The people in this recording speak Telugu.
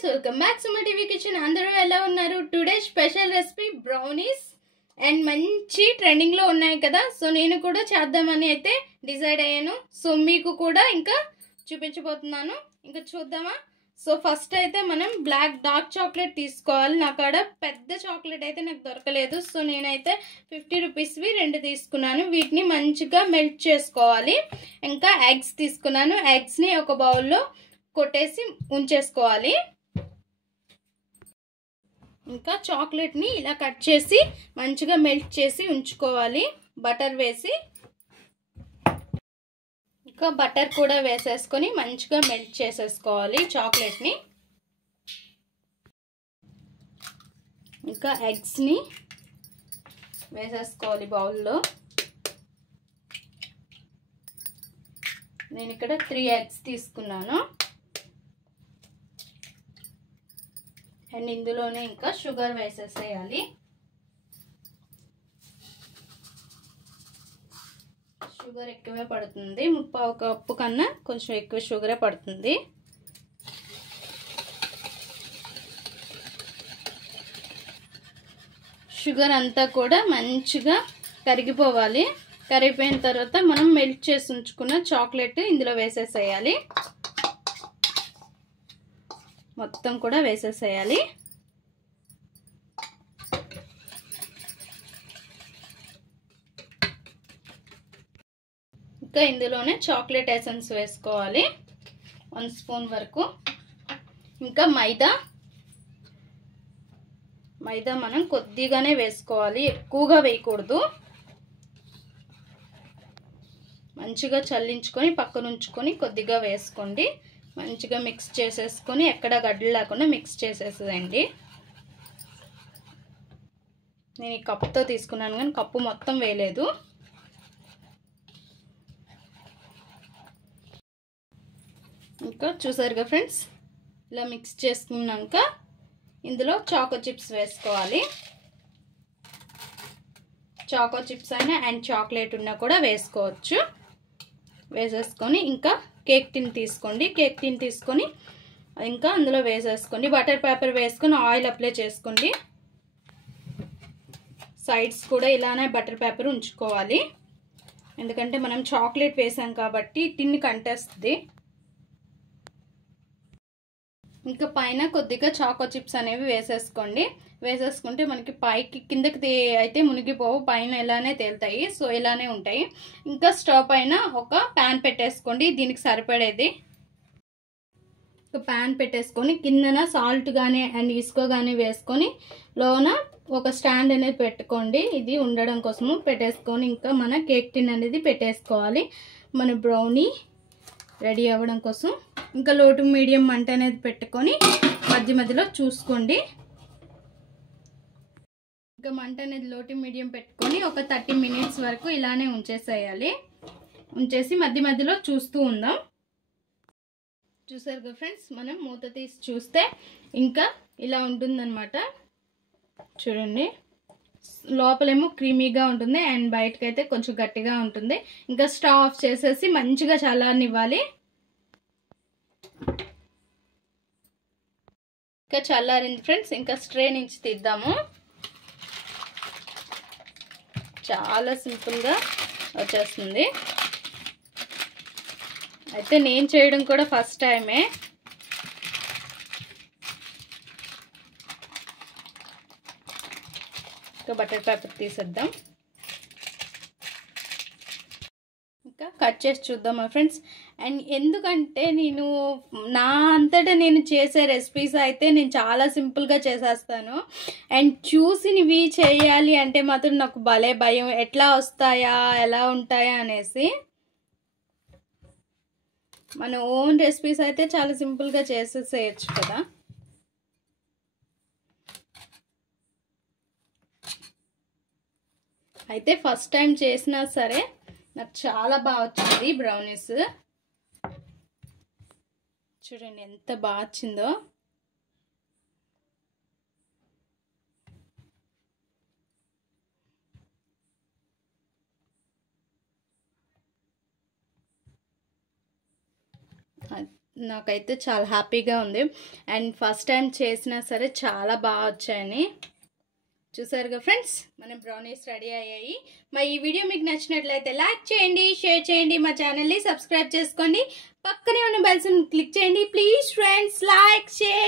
Friends, welcome back to my TV kitchen. అందరూ ఎలా ఉన్నారు? Today special recipe brownies and మంచి ట్రెండింగ్ లో ఉన్నాయి కదా. సో నేను కూడా చేద్దామని అయితే డిసైడ్ అయ్యాను. సో మీకు కూడా ఇంకా చూపించబోతున్నాను. ఇంకా చూద్దామా? సో ఫస్ట్ అయితే మనం బ్లాక్ డార్క్ చాక్లెట్ తీసుకోవాలి. నాకు ఆడ పెద్ద చాక్లెట్ అయితే నాకు దొరకలేదు. సో నేనైతే 50 రూపీస్వి 2 తీసుకున్నాను. వీటిని మంచిగా మెల్ట్ చేసుకోవాలి. ఇంకా ఎగ్స్ తీసుకున్నాను. ఎగ్స్ని ఒక బౌల్లో కొట్టేసి ఉంచేసుకోవాలి. ఇంకా చాక్లెట్ని ఇలా కట్ చేసి మంచిగా మెల్ట్ చేసి ఉంచుకోవాలి బటర్ వేసి. ఇంకా బటర్ కూడా వేసేసుకొని మంచిగా మెల్ట్ చేసేసుకోవాలి చాక్లెట్ని. ఇంకా ఎగ్స్ని వేసేసుకోవాలి బౌల్లో. నేను ఇక్కడ 3 ఎగ్స్ తీసుకున్నాను. అండ్ ఇందులోనే ఇంకా షుగర్ వేసేసేయాలి. షుగర్ ఎక్కువే పడుతుంది, 1/4 కప్పు కన్నా కొంచెం ఎక్కువ షుగరే పడుతుంది. షుగర్ అంతా కూడా మంచిగా కరిగిపోవాలి. కరిగిపోయిన తర్వాత మనం మెల్ట్ చేసి ఉంచుకున్న చాక్లెట్ ఇందులో వేసేసేయాలి. మొత్తం కూడా వేసేసేయాలి. ఇంకా ఇందులోనే చాక్లెట్ ఎసెన్స్ వేసుకోవాలి 1 స్పూన్ వరకు. ఇంకా మైదా మనం కొద్దిగానే వేసుకోవాలి, ఎక్కువగా వేయకూడదు. మంచిగా చల్లించుకొని పక్కన ఉంచుకొని కొద్దిగా వేసుకోండి. మంచిగా మిక్స్ చేసేసుకొని ఎక్కడ గడ్డలు లేకుండా మిక్స్ చేసేసేయండి. నేను ఈ కప్పుతో తీసుకున్నాను కానీ కప్పు మొత్తం వేయలేదు. ఇంకా చూసారుగా ఫ్రెండ్స్, ఇలా మిక్స్ చేసుకున్నాక ఇందులో చాకో చిప్స్ వేసుకోవాలి. చాకో చిప్స్ అయినా అండ్ చాక్లెట్ ఉన్నా కూడా వేసుకోవచ్చు. వేసేసుకొని ఇంకా కేక్ టిన్ తీసుకోండి. కేక్ టిన్ తీసుకొని ఇంకా అందులో వేసేసుకోండి. బటర్ పేపర్ వేసుకొని ఆయిల్ అప్లై చేసుకోండి. సైడ్స్ కూడా ఇలానే బటర్ పేపర్ ఉంచుకోవాలి, ఎందుకంటే మనం చాక్లెట్ వేసాం కాబట్టి టిన్ కంటేస్తుంది. ఇంకా పైన కొద్దిగా చాకో చిప్స్ అనేవి వేసేసుకోండి. వేసేసుకుంటే మనకి పైకి కిందకి అయితే మునిగిపోవు, పైన ఇలానే తేలుతాయి. సో ఇలానే ఉంటాయి. ఇంకా స్టవ్ పైన ఒక ప్యాన్ పెట్టేసుకోండి. దీనికి సరిపడేది ఒక ప్యాన్ పెట్టేసుకొని కిందన సాల్ట్ కానీ అండ్ ఇసుక కానీ వేసుకొని లోన ఒక స్టాండ్ అనేది పెట్టుకోండి. ఇది ఉండడం కోసము పెట్టేసుకొని ఇంకా మన కేక్ టిన్ అనేది పెట్టేసుకోవాలి మన బ్రౌనీ రెడీ అవ్వడం కోసం. ఇంకా లో టు మీడియం మంట అనేది పెట్టుకొని మధ్య మధ్యలో చూసుకోండి. ఇంకా మంట అనేది లో టు మీడియం పెట్టుకొని ఒక 30 మినిట్స్ వరకు ఇలానే ఉంచేసేయాలి. ఉంచేసి మధ్య మధ్యలో చూస్తూ ఉందాం. చూసారు కదా ఫ్రెండ్స్, మనం మూత తీసి చూస్తే ఇంకా ఇలా ఉంటుందన్నమాట. చూడండి, లోపలేమో క్రీమీగా ఉంటుంది అండ్ బయటకైతే కొంచెం గట్టిగా ఉంటుంది. ఇంకా స్టవ్ ఆఫ్ చేసేసి మంచిగా చల్లారనివ్వాలి. ఇంకా చల్లారింది ఫ్రెండ్స్. ఇంకా స్ట్రే నుంచి తీద్దాము. చాలా సింపుల్గా వచ్చేస్తుంది. అయితే నేను చేయడం కూడా ఫస్ట్ టైమే. ఇంకా బటర్ పేపర్ తీసేద్దాం. ఇంకా కట్ చేసి చూద్దామా ఫ్రెండ్స్. అండ్ ఎందుకంటే నేను నా అంతటా నేను చేసే రెసిపీస్ అయితే నేను చాలా సింపుల్గా చేసేస్తాను. అండ్ చూసినవి చేయాలి అంటే మాత్రం నాకు భలే భయం, ఎట్లా వస్తాయా ఎలా ఉంటాయా అనేసి. మన ఓన్ రెసిపీస్ అయితే చాలా సింపుల్గా చేసేసేయచ్చు కదా. అయితే ఫస్ట్ టైం చేసినా సరే నాకు చాలా బాగా వచ్చింది బ్రౌనీస్. చూడండి ఎంత బాగా వచ్చిందో. నాకైతే చాలా హ్యాపీగా ఉంది. అండ్ ఫస్ట్ టైం చేసినా సరే చాలా బాగా వచ్చాయని. చూసారుగా ఫ్రెండ్స్, మన బ్రౌనీస్ రెడీ అయ్యాయి. మా ఈ వీడియో మీకు నచ్చినట్లయితే లైక్ చేయండి, షేర్ చేయండి, మా ఛానల్ని సబ్స్క్రైబ్ చేసుకోండి, పక్కనే ఉన్న బెల్ సింబల్ క్లిక్ చేయండి. Please friends, like, share.